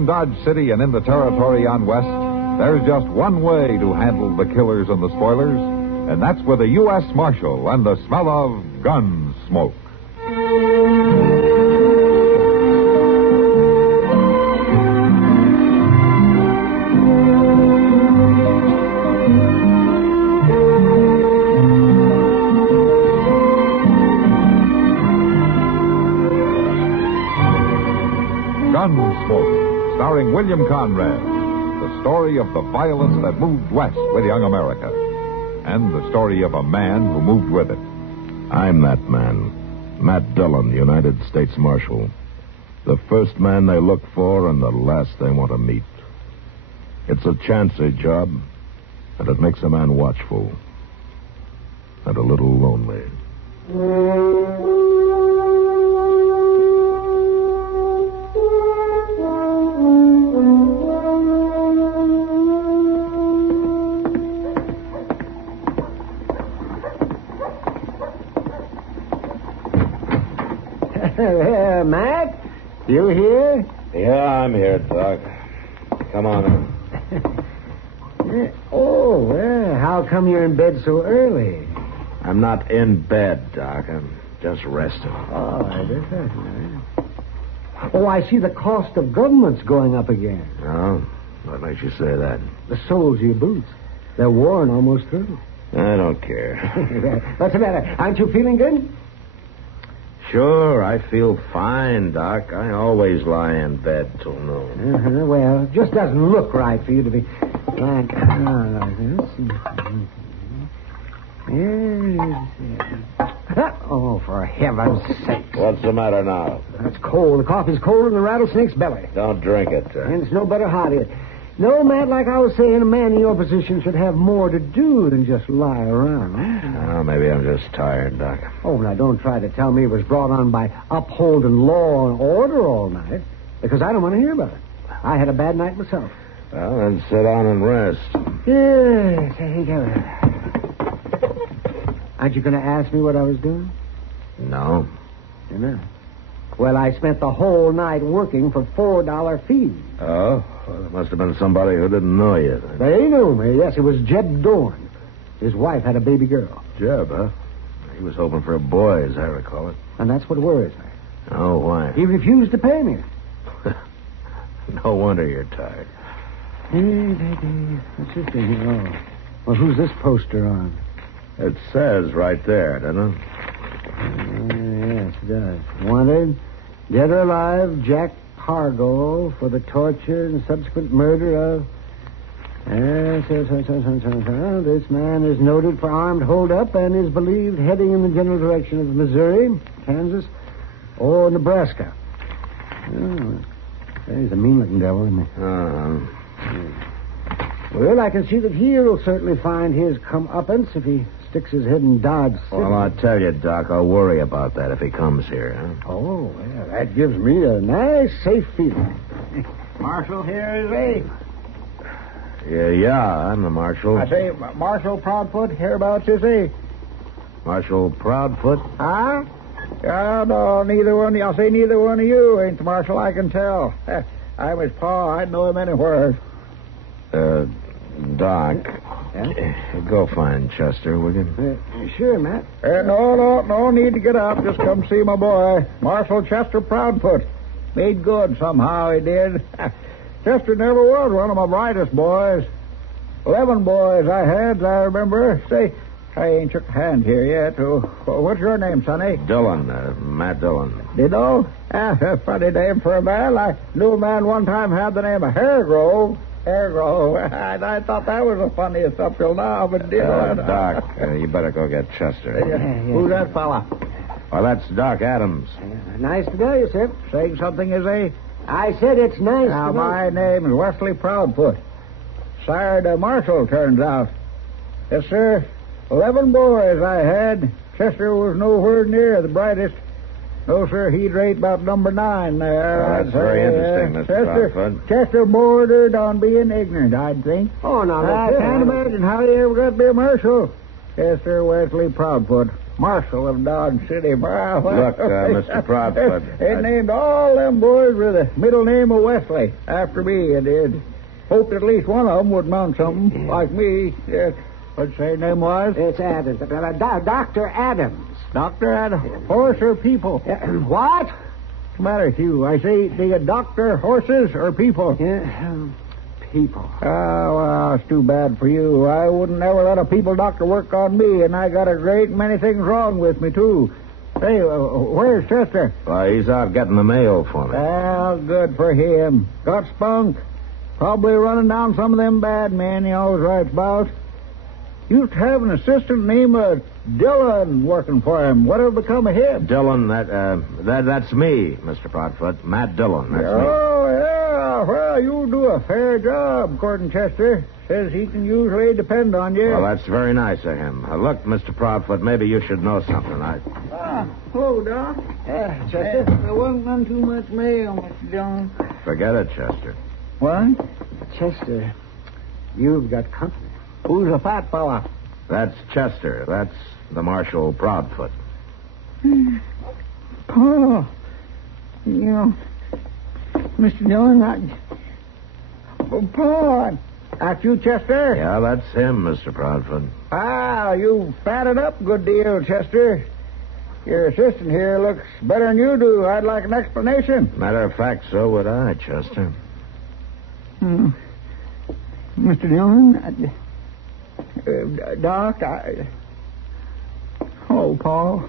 Around Dodge City and in the territory on West, there's just one way to handle the killers and the spoilers, and that's with a U.S. Marshal and the smell of Gunsmoke. Gunsmoke, starring William Conrad, the story of the violence that moved west with young America, and the story of a man who moved with it. I'm that man, Matt Dillon, United States Marshal. The first man they look for and the last they want to meet. It's a chancy job, and it makes a man watchful and a little lonely. Matt? You here? Yeah, I'm here, Doc. Come on in. Oh, well, how come you're in bed so early? I'm not in bed, Doc. I'm just resting. Oh, oh, I see the cost of government's going up again. Oh? What makes you say that? The soles of your boots. They're worn almost through. I don't care. What's the matter? Aren't you feeling good? Sure, I feel fine, Doc. I always lie in bed till noon. Well, it just doesn't look right for you to be like this. Oh, for heaven's sake. What's the matter now? It's cold. The coffee's colder than the rattlesnake's belly. Don't drink it. And it's no better hot here. No, Matt, like I was saying, a man in your position should have more to do than just lie around. Oh, maybe I'm just tired, Doc. Oh, now don't try to tell me it was brought on by upholding law and order all night, because I don't want to hear about it. I had a bad night myself. Well, then sit down and rest. Yes, I think I will. Aren't you going to ask me what I was doing? No. You're not. Well, I spent the whole night working for $4 fees. Oh? Well, it must have been somebody who didn't know you. They knew me, yes. It was Jeb Dorn. His wife had a baby girl. Jeb, huh? He was hoping for a boy, as I recall it. And that's what worries me. Oh, why? He refused to pay me. No wonder you're tired. What's this thing here? Oh. Well, who's this poster on? It says right there, doesn't it? Yes, it does. Wanted, dead or alive, Jack Pargo for the torture and subsequent murder of... This man is noted for armed holdup and is believed heading in the general direction of Missouri, Kansas, or Nebraska. Oh, he's a mean-looking devil, isn't he? Well, I can see that he'll certainly find his comeuppance if he sticks his head in Dodge City. Well, I'll tell you, Doc, I'll worry about that if he comes here, huh? Oh, well, that gives me a nice, safe feeling. Marshal, here is he. Yeah, I'm the Marshal. I say, Marshal Proudfoot, hereabouts is he? Marshal Proudfoot? Huh? No, neither one. I'll say neither one of you ain't the Marshal, I can tell. I'm his pa. I'd know him anywhere. Doc. Yeah? Go find Chester, will you? Sure, Matt. No need to get up. Just come see my boy, Marshal Chester Proudfoot. Made good somehow, he did. Chester never was one of my brightest boys. 11 boys I had, I remember. Say, I ain't shook a hand here yet. What's your name, sonny? Dillon, Matt Dillon. Ditto? Funny name for a man. I knew a man one time had the name of Hairgrove. Hairgrove. I thought that was the funniest up till now, but ditto. Doc, you better go get Chester. Who's that fella? Well, that's Doc Adams. Nice to know you, sir. Saying something, is he? I said it's nice to know. My name is Wesley Proudfoot. Sire to Marshal, turns out. Yes, sir. 11 boys I had. Chester was nowhere near the brightest. No, sir, he'd rate about number 9 there. Oh, that's very interesting, Mr. Proudfoot. Chester bordered on being ignorant, I'd think. Oh, no, I can't imagine how he ever got to be a Marshal. Chester Wesley Proudfoot. Marshal of Dodge City. Look, Mr. Proudfoot. They named all them boys with the middle name of Wesley after me, it did. Hoped at least one of them would mount something like me. Yes. What'd you say his name was? It's Adams. Dr. Adams. Dr. Adams. Horse or people? What? What's the matter with you? I say, do you doctor horses or people? People. Oh, well, it's too bad for you. I wouldn't never let a people doctor work on me, and I got a great many things wrong with me, too. Hey, where's Chester? Well, he's out getting the mail for me. Well, good for him. Got spunk. Probably running down some of them bad men he always writes about. Used to have an assistant named Dillon working for him. Whatever become of him? Dillon, that's me, Mr. Proudfoot. Matt Dillon, that's me. Oh, yeah. Well, you do a fair job, according to Chester. Says he can usually depend on you. Well, that's very nice of him. Look, Mr. Proudfoot, maybe you should know something. Hello, Doc. Chester? There wasn't none too much mail, Mr. Dillon. Forget it, Chester. What? Chester, you've got company. Who's the fat fella? That's Chester. That's the Marshal Proudfoot. Paul, you know, Mr. Dillon, Paul, that's you, Chester? Yeah, that's him, Mr. Proudfoot. Ah, you fatted up a good deal, Chester. Your assistant here looks better than you do. I'd like an explanation. Matter of fact, so would I, Chester. Mr. Dillon, Doc, Oh, Paul.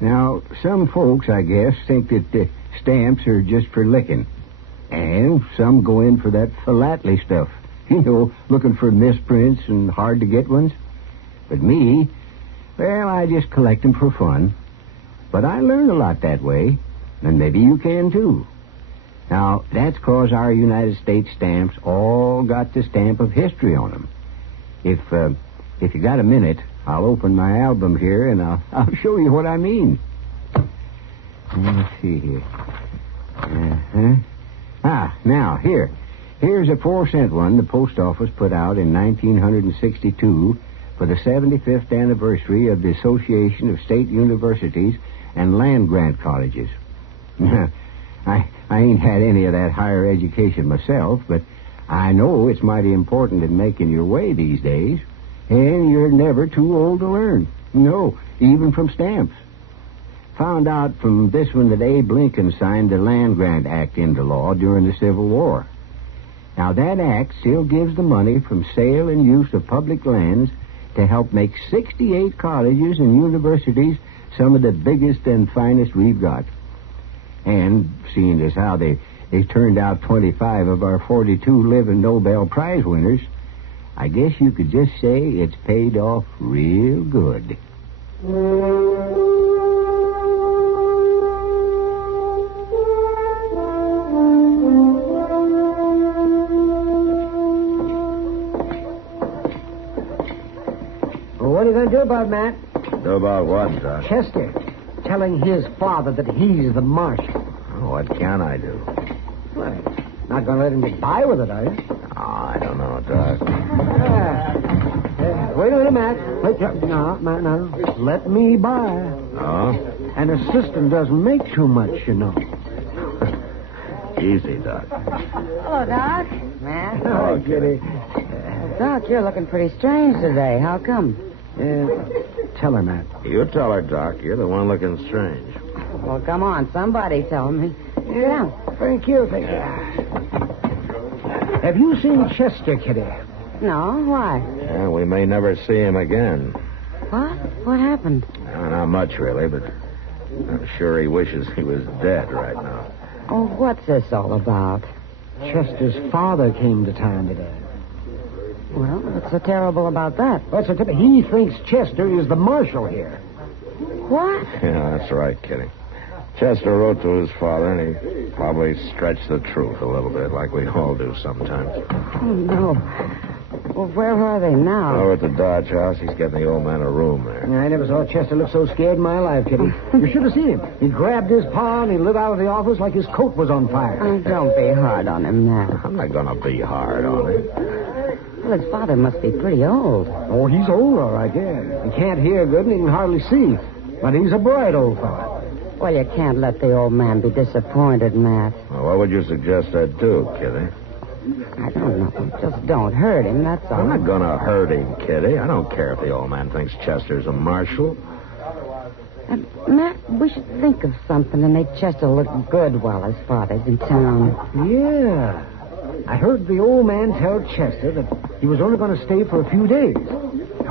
Now, some folks, I guess, think that stamps are just for licking. And some go in for that philately stuff. You know, looking for misprints and hard-to-get ones. But me, well, I just collect them for fun. But I learn a lot that way, and maybe you can, too. Now, that's 'cause our United States stamps all got the stamp of history on them. If you got a minute, I'll open my album here, and I'll show you what I mean. Let's see here. Now, here's a 4-cent one the post office put out in 1962 for the 75th anniversary of the Association of State Universities and Land-Grant Colleges. I ain't had any of that higher education myself, but I know it's mighty important in making your way these days, and you're never too old to learn. No, even from stamps. Found out from this one that Abe Lincoln signed the Land Grant Act into law during the Civil War. Now, that act still gives the money from sale and use of public lands to help make 68 colleges and universities some of the biggest and finest we've got. And seeing as how they turned out 25 of our 42 living Nobel Prize winners, I guess you could just say it's paid off real good. What are you going to do about it, Matt? Do about what, Doc? Chester telling his father that he's the marshal. Oh, what can I do? Well, not going to let him get by with it, are you? Oh, I don't know, Doc. Wait a minute, Matt. Wait, no. Let me by. Oh? An assistant doesn't make too much, you know. Easy, Doc. Hello, Doc. Matt. Oh, Kitty. Doc, you're looking pretty strange today. How come? Tell her, Matt. You tell her, Doc. You're the one looking strange. Well, come on. Somebody tell me. Yeah. Thank you. Have you seen Chester, Kitty? No, why? Yeah, we may never see him again. What? What happened? Not much, really, but I'm sure he wishes he was dead right now. Oh, what's this all about? Chester's father came to town today. Well, what's so terrible about that? He thinks Chester is the marshal here. What? Yeah, that's right, Kitty. Chester wrote to his father, and he probably stretched the truth a little bit, like we all do sometimes. Oh, no. Well, where are they now? Over at the Dodge house. He's getting the old man a room there. I never saw Chester look so scared in my life, Kitty. You should have seen him. He grabbed his paw and he lit out of the office like his coat was on fire. Oh, don't be hard on him now. I'm not going to be hard on him. Well, his father must be pretty old. Oh, he's old, all right, yeah. He can't hear good and he can hardly see. But he's a bright old fellow. Well, you can't let the old man be disappointed, Matt. Well, what would you suggest I do, Kitty? I don't know. Just don't hurt him, that's all. I'm not going to hurt him, Kitty. I don't care if the old man thinks Chester's a marshal. Matt, we should think of something to make Chester look good while his father's in town. Yeah. I heard the old man tell Chester that he was only going to stay for a few days.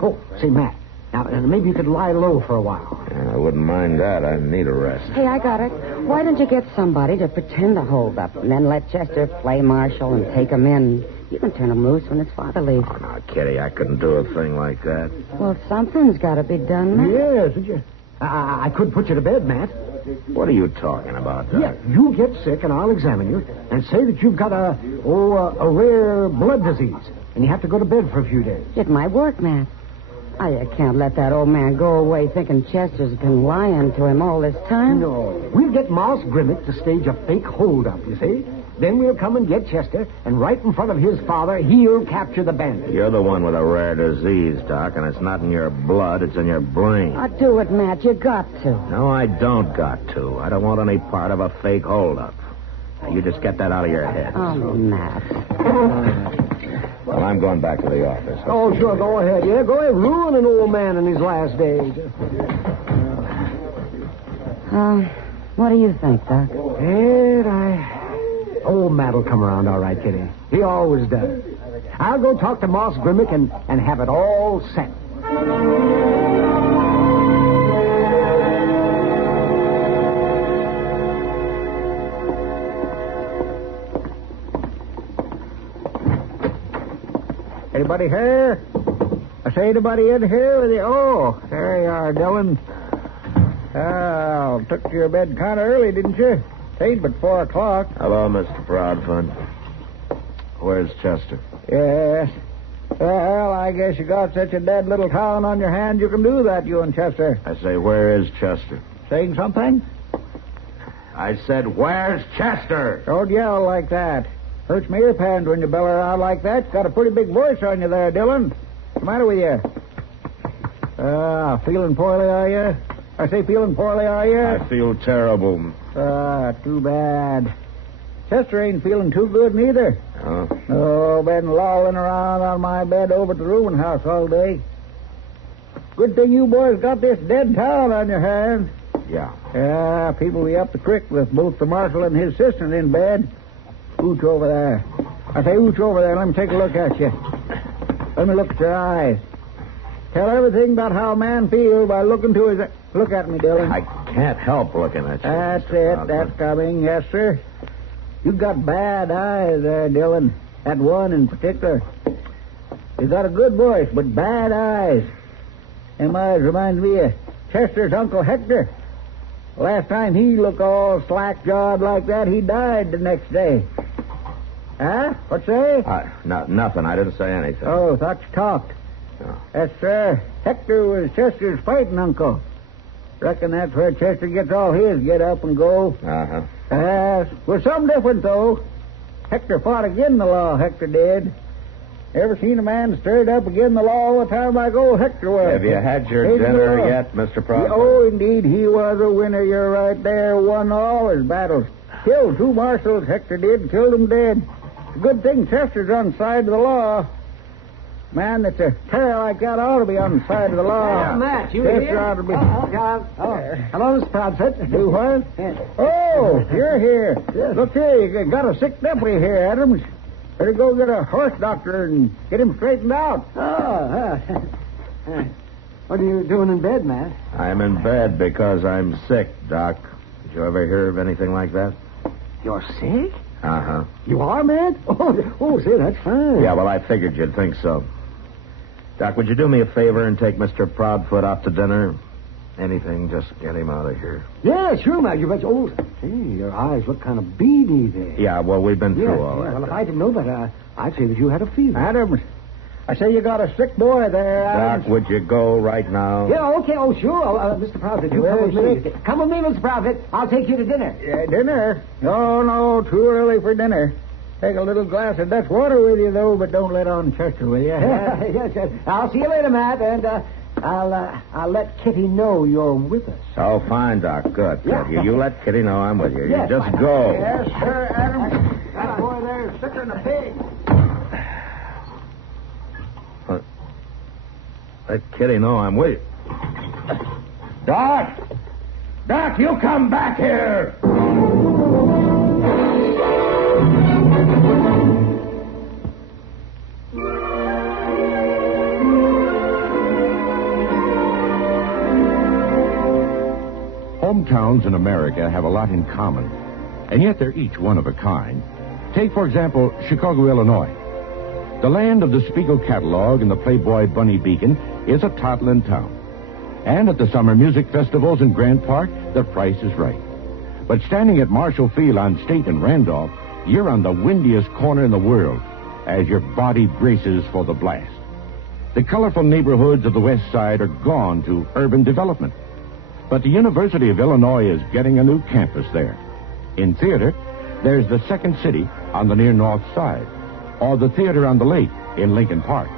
Oh, say, Matt, now maybe you could lie low for a while. I wouldn't mind that. I need a rest. Hey, I got it. Why don't you get somebody to pretend to hold up and then let Chester play Marshal and take him in? You can turn him loose when his father leaves. Oh, no, Kitty, I couldn't do a thing like that. Well, something's got to be done, Matt. Yes, I could put you to bed, Matt. What are you talking about, Doc? Yeah, you get sick and I'll examine you and say that you've got a rare blood disease and you have to go to bed for a few days. It might work, Matt. I can't let that old man go away thinking Chester's been lying to him all this time. No. We'll get Moss Grimmick to stage a fake holdup, you see? Then we'll come and get Chester, and right in front of his father, he'll capture the bandit. You're the one with a rare disease, Doc, and it's not in your blood, it's in your brain. Do it, Matt. You got to. No, I don't got to. I don't want any part of a fake holdup. Now, you just get that out of your head. Oh, Matt. Well, I'm going back to the office. Oh, sure, go ahead. Yeah, go ahead. Ruin an old man in his last days. What do you think, Doc? Old Matt'll come around all right, Kitty. He always does. I'll go talk to Moss Grimmick and have it all set. Anybody here? I say, anybody in here with you? Oh, there you are, Dillon. Took to your bed kind of early, didn't you? It ain't but 4 o'clock. Hello, Mr. Proudfoot. Where's Chester? Yes. Well, I guess you got such a dead little town on your hands you can do that, you and Chester. I say, where is Chester? Saying something? I said, where's Chester? Don't yell like that. Hurts my ear pans when you bell around like that. Got a pretty big voice on you there, Dillon. What's the matter with you? Feeling poorly, are you? I say feeling poorly, are you? I feel terrible. Too bad. Chester ain't feeling too good neither. Oh? Oh, been lolling around on my bed over at the rooming house all day. Good thing you boys got this dead town on your hands. Yeah. Yeah, people be up the creek with both the marshal and his sister in bed. Ooch over there. I say, ooch over there. Let me take a look at you. Let me look at your eyes. Tell everything about how a man feels by looking to his... Look at me, Dillon. I can't help looking at you. That's Mr. it. Proudfoot. That's coming. Yes, sir. You've got bad eyes there, Dillon. That one in particular. You got a good voice, but bad eyes. Them eyes reminds me of Chester's Uncle Hector. Last time he looked all slack-jawed like that, he died the next day. Huh? What say? Nothing. I didn't say anything. Oh, thought you talked. No. Yes, sir. Hector was Chester's fighting uncle. Reckon that's where Chester gets all his get up and go. Uh-huh. Yes. Was some different, though. Hector fought again the law, Hector did. Ever seen a man stirred up again the law all the time like old Hector was? Have you had your dinner yet, Mr. Proudfoot? Oh, indeed, he was a winner. You're right there. Won all his battles. Killed 2 marshals, Hector did. Killed them dead. It's a good thing Chester's on the side of the law. Man that's a terror like that ought to be on the side of the law. Matt, you Chester here? ought to be... Hello, Mr. Proudfoot. Do what? Oh, you're here. Look here, you got a sick deputy here, Adams. Better go get a horse doctor and get him straightened out. What are you doing in bed, Matt? I'm in bed because I'm sick, Doc. Did you ever hear of anything like that? You're sick? Uh-huh. You are, Matt? Oh, say, that's fine. Yeah, well, I figured you'd think so. Doc, would you do me a favor and take Mr. Proudfoot out to dinner? Anything, just get him out of here. Yeah, sure, Matt. You bet. Oh, hey, your eyes look kind of beady there. Yeah, well, we've been through all that. Well, if I didn't know better, I'd say that you had a fever. Adams, I say you got a sick boy there, Adams. Doc, would you go right now? Yeah, okay. Oh, sure. Mr. Proudfoot, you come with me. Come with me, Mr. Proudfoot. I'll take you to dinner. Dinner? No, too early for dinner. Take a little glass of Dutch water with you, though, but don't let on Chester, will you? Yes. I'll see you later, Matt, and I'll let Kitty know you're with us. Oh, fine, Doc. Good. Yeah. You let Kitty know I'm with you. Yes, you just fine. go. Yes, sir, Adams. That boy there is sicker than a pig. Let Kitty know I'm with you. Doc! Doc, you come back here! Hometowns in America have a lot in common, and yet they're each one of a kind. Take, for example, Chicago, Illinois. The land of the Spiegel catalog and the Playboy Bunny Beacon is a toddling town. And at the summer music festivals in Grant Park, the price is right. But standing at Marshall Field on State and Randolph, you're on the windiest corner in the world as your body braces for the blast. The colorful neighborhoods of the West Side are gone to urban development. But the University of Illinois is getting a new campus there. In theater, there's the Second City on the near North Side, or the Theater on the Lake in Lincoln Park.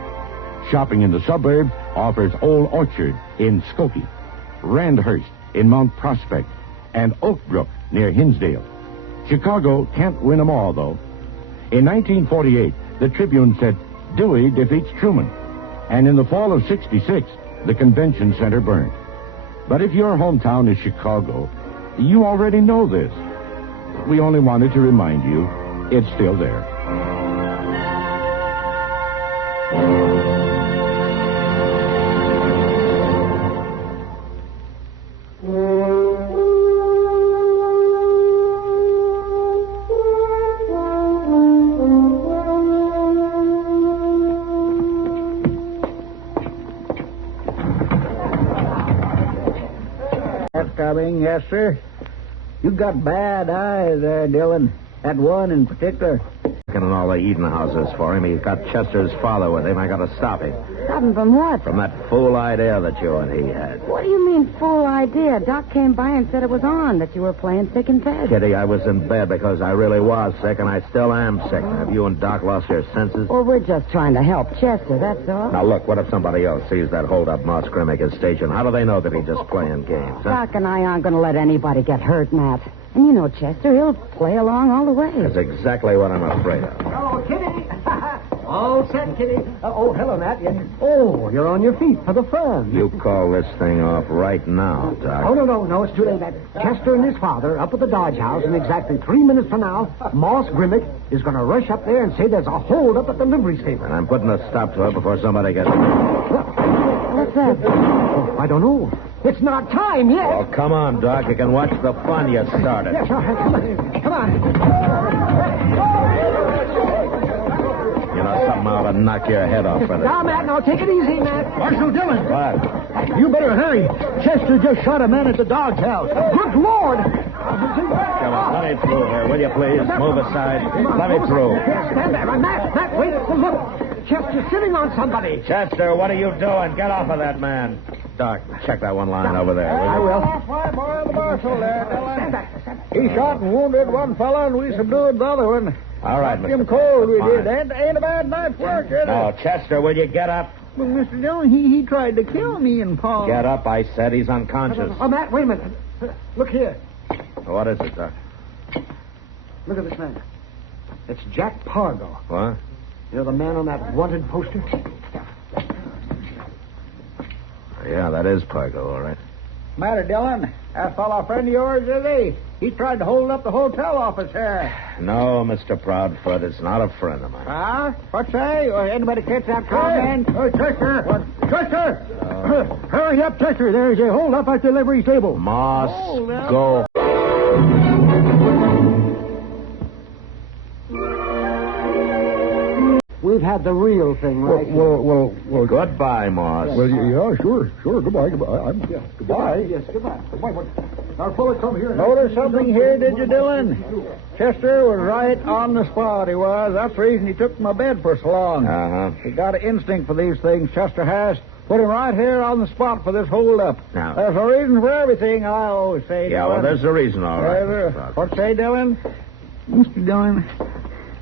Shopping in the suburbs offers Old Orchard in Skokie, Randhurst in Mount Prospect, and Oak Brook near Hinsdale. Chicago can't win them all, though. In 1948, the Tribune said Dewey defeats Truman, and in the fall of '66, the convention center burned. But if your hometown is Chicago, you already know this. We only wanted to remind you it's still there. Coming, yes, sir. You got bad eyes there, Dillon. That one in particular. Looking at all the eating houses for him. He's got Chester's father with him. I got to stop him. Stop him from what? From that fool idea that you and he had. What do you mean, fool idea? Doc came by and said it was on, that you were playing sick and fed. Kitty, I was in bed because I really was sick, and I still am sick. Have you and Doc lost your senses? Well, we're just trying to help Chester, that's all. Now, look, what if somebody else sees that hold-up Moss Grimmick is staging? How do they know that he's just playing games? Huh? Doc and I aren't going to let anybody get hurt, Matt. And you know Chester, he'll play along all the way. That's exactly what I'm afraid of. Hello, Kitty. All set, Kitty. Hello, Matt. Oh, you're on your feet for the fun. You call this thing off right now, Doc. Oh, no, it's too late, Matt. Chester and his father up at the Dodge House in exactly 3 minutes from now. Moss Grimmick is going to rush up there and say there's a hold-up at the livery stable. And I'm putting a stop to it before somebody gets... What's that? Oh, I don't know. It's not time yet. Oh, come on, Doc. You can watch the fun you started. Yes, all right. Come on. You know, something ought to knock your head off for this. Now, Matt, now take it easy, Matt. Marshal Dillon. What? You better hurry. Chester just shot a man at the Dodge House. Good Lord. Come on, let me through here, will you, please? Move aside. Let me through. Stand there. Matt, wait. Look. Chester's sitting on somebody. Chester, what are you doing? Get off of that man. Doc, check that one line over there. I will. My boy, the marshal there. Stand back. He shot and wounded one fella, and we subdued the other one. All right, Him Mr. cold, we Fine. did. Ain't a bad night's work, is it? No, Chester, will you get up? Well, Mr. Dillon, he tried to kill me and Paul. Get up, I said. He's unconscious. Oh, Matt, wait a minute. Look here. What is it, Doc? Look at this man. It's Jack Pargo. What? You know the man on that wanted poster? Yeah, that is Pargo, all right. Matter, Dillon? That fella a friend of yours, is he? He tried to hold up the hotel office here. No, Mr. Proudfoot, it's not a friend of mine. Huh? What say? Anybody catch that comment? Hey, Chester! What? Chester! Hurry up, Chester. There's a hold up at the livery stable. Moss, Oh, go. We've had the real thing, right? Well, Goodbye, Moss. well, yeah, sure. Goodbye. Goodbye. Yes, goodbye. Now, fella, come here. Notice something here, did you, Dillon? Chester was right on the spot, he was. That's the reason he took my bed for so long. Uh-huh. He got an instinct for these things, Chester has. Put him right here on the spot for this hold-up. Now- There's a reason for everything, I always say, Yeah, well, Dillon. there's a reason, all right. Mr. Proudfoot. What say, Dillon? Mr. Dillon,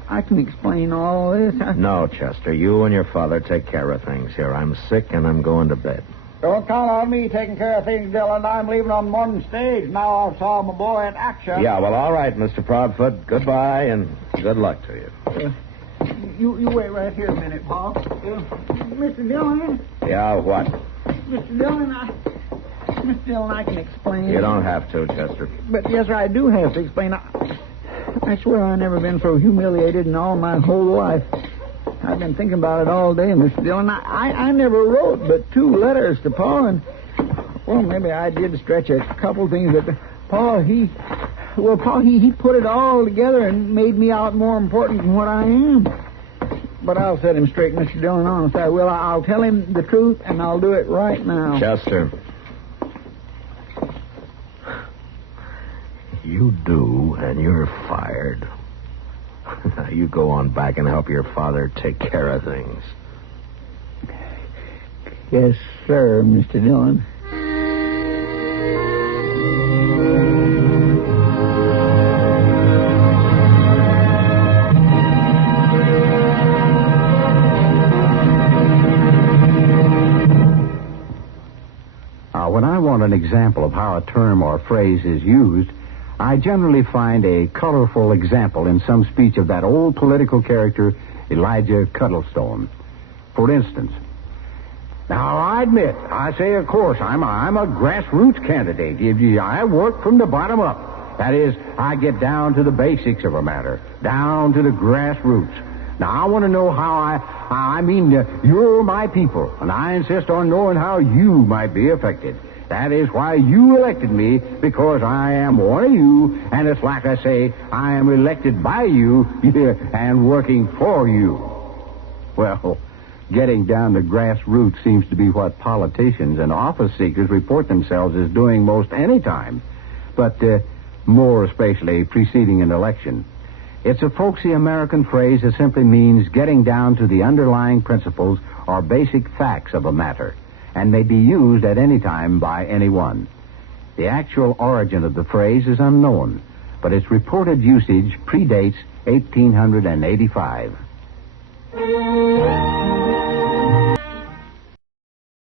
I can explain all this. No, Chester, you and your father take care of things here. I'm sick and I'm going to bed. Don't count on me taking care of things, Dillon. I'm leaving on morning stage. Now I saw my boy in action. Yeah, well, all right, Mr. Proudfoot. Goodbye and good luck to you. You wait right here a minute, Paul. Mr. Dillon, Yeah, what? Mr. Dillon, I can explain. You don't have to, Chester. But yes, sir, I do have to explain. I swear I've never been so humiliated in all my whole life. I've been thinking about it all day, Mr. Dillon. I never wrote but 2 letters to Pa, and, well, maybe I did stretch a couple things, but Pa, he put it all together and made me out more important than what I am. But I'll set him straight, Mr. Dillon, honest I will. I'll tell him the truth, and I'll do it right now. Chester. You do, and you're fired. Now, you go on back and help your father take care of things. Yes, sir, Mr. Dillon. When I want an example of how a term or phrase is used, I generally find a colorful example in some speech of that old political character, Elijah Cuddlestone. For instance, now I admit, I say, of course, I'm a grassroots candidate. I work from the bottom up. That is, I get down to the basics of a matter, down to the grassroots. Now, I want to know how you're my people, and I insist on knowing how you might be affected. That is why you elected me, because I am one of you, and it's like I say, I am elected by you and working for you. Well, getting down to grassroots seems to be what politicians and office seekers report themselves as doing most any time, but more especially preceding an election. It's a folksy American phrase that simply means getting down to the underlying principles or basic facts of a matter, and may be used at any time by anyone. The actual origin of the phrase is unknown, but its reported usage predates 1885.